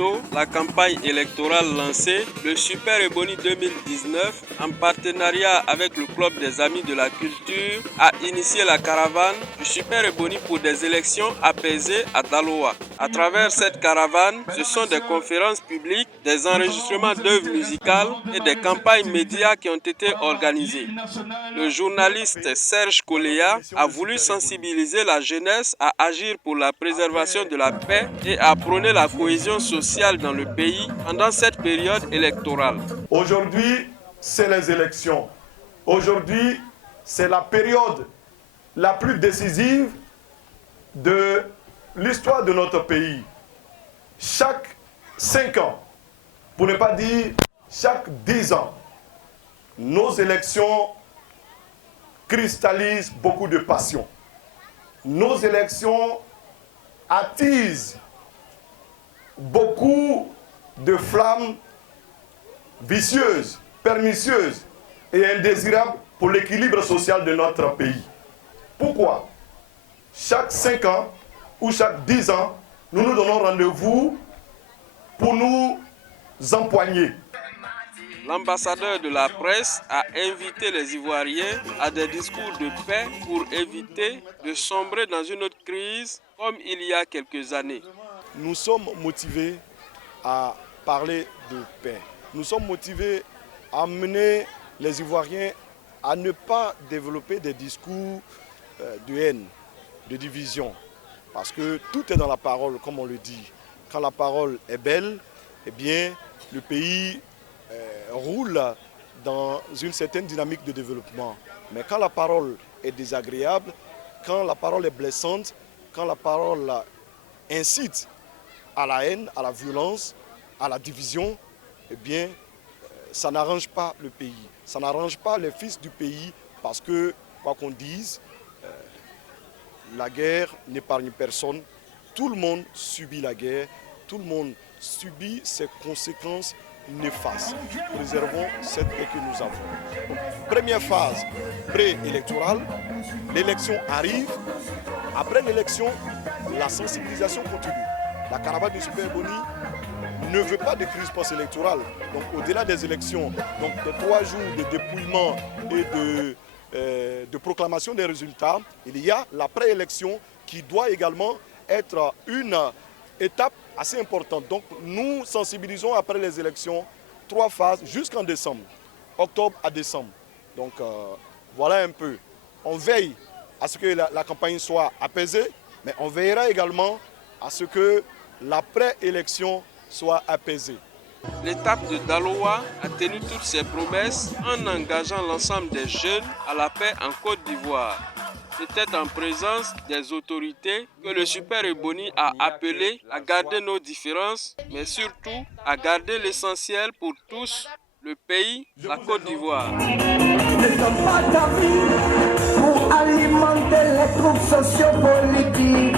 bientôt la campagne électorale lancée. Le Super Ebony 2019, en partenariat avec le Club des Amis de la Culture, a initié la caravane du Super Ebony pour des élections apaisées à Daloa. À travers cette caravane, ce sont des conférences publiques, des enregistrements d'œuvres musicales et des campagnes médias qui ont été organisées. Le journaliste Serge Koléa a voulu sensibiliser la jeunesse à agir pour la préservation de la paix et à prôner la cohésion sociale dans le pays pendant cette période électorale. Aujourd'hui, c'est les élections. Aujourd'hui, c'est la période la plus décisive de l'histoire de notre pays. Chaque 5 ans, pour ne pas dire chaque 10 ans, nos élections cristallisent beaucoup de passion. Nos élections attisent beaucoup de flammes vicieuses, pernicieuses et indésirables pour l'équilibre social de notre pays. Pourquoi? Chaque 5 ans ou chaque 10 ans, nous nous donnons rendez-vous pour nous empoigner. L'ambassadeur de la presse a invité les Ivoiriens à des discours de paix pour éviter de sombrer dans une autre crise comme il y a quelques années. Nous sommes motivés à parler de paix. Nous sommes motivés à amener les Ivoiriens à ne pas développer des discours de haine, de division. Parce que tout est dans la parole, comme on le dit. Quand la parole est belle, eh bien, le pays roule dans une certaine dynamique de développement. Mais quand la parole est désagréable, quand la parole est blessante, quand la parole incite à la haine, à la violence, à la division, eh bien, ça n'arrange pas le pays. Ça n'arrange pas les fils du pays parce que, quoi qu'on dise, la guerre n'épargne personne. Tout le monde subit la guerre, tout le monde subit ses conséquences néfastes. Préservons cette paix que nous avons. Donc, première phase préélectorale, l'élection arrive. Après l'élection, la sensibilisation continue. La caravane du Super Ebony ne veut pas de crise post-électorale. Donc au-delà des élections, donc de 3 jours de dépouillement et de proclamation des résultats, il y a la préélection qui doit également être une étape assez importante. Donc nous sensibilisons après les élections 3 phases jusqu'en décembre, octobre à décembre. Donc voilà un peu. On veille à ce que la campagne soit apaisée, mais on veillera également à ce que la préélection soit apaisée. L'étape de Daloa a tenu toutes ses promesses en engageant l'ensemble des jeunes à la paix en Côte d'Ivoire. C'était en présence des autorités que le Super Ebony a appelé à garder nos différences, mais surtout à garder l'essentiel pour tous, le pays, la Côte d'Ivoire. Ne sommes pas d'amis pour alimenter les troupes sociopolitiques.